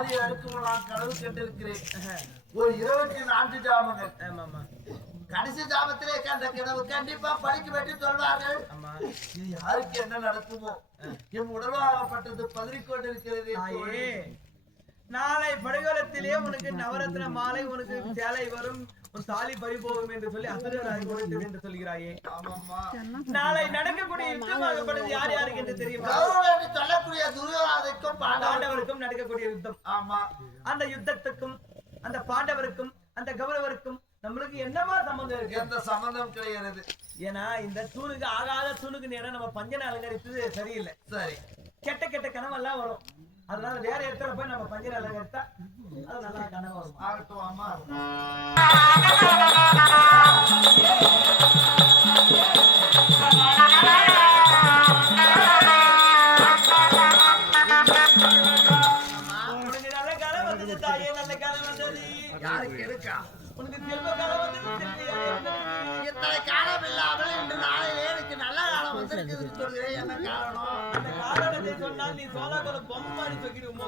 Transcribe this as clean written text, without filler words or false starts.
தாலி அறுக்கும் நான் கனவு கண்டிருக்கிறேன். ஒரு 24 ஜாமங்கள். கடைசி ஜாமத்திலே கண்ட கனவு கண்டிப்பா படிக்க வேண்டி சொல்வார்கள். இது யாருக்கு என்ன நடக்குமோ? என் உடலாகப்பட்டது பதறிக்கொண்டிருக்கிறது. நாளை படுகாலத்திலே உனக்கு நவரத்ன மாலை, உனக்கு சேலை வரும், ஒரு தாலி பறிபோகும் என்று சொல்லி அசுரராய் கொடுத்தது என்று சொல்கிறாயே. நாளை நடக்கக்கூடிய யுத்தமாகப்பட்டது யார் யாருக்கு என்று தெரியுமா? சொல்லக்கூடிய துரியோதனுக்கும் பாண்டவருக்கும் நடக்கக்கூடிய யுத்தம். ஆமா, அந்த யுத்தத்துக்கும் அந்த பாண்டவருக்கும் அந்த கௌரவருக்கும் நம்மளுக்கு என்னமா சம்பந்தம் இருக்கு? எந்த சம்பந்தம் கிடையாது. ஏன்னா இந்த தூணுக்கு ஆகாத தூணுக்கு நேரம் நம்ம பஞ்சனை அலங்கரித்தது சரியில்லை. சரி, கெட்ட கெட்ட கனவெல்லாம் வரும். அதனால வேற இடத்துல போய் நம்ம பஞ்சனை அலங்கரித்தா அது நல்லா கனவு வரும். ஆகட்டும். ஆமா, உனக்கு நல்ல காலம் வந்தது தாயே, நல்ல காலம் வந்தது. யாருக்கு இருக்கா? உனக்கு செல்வ காலம் வந்தது. இத்தனை காலம் இல்லாமல் இன்று நாளையிலே எனக்கு நல்ல காலம் வந்திருக்குதுன்னு சொல்கிறேன். என்ன காரணம்? அந்த காரணத்தை சொன்னால் நீ சோழாக்குள்ள பொம்மை மாதிரி சொல்லிடுவோம்.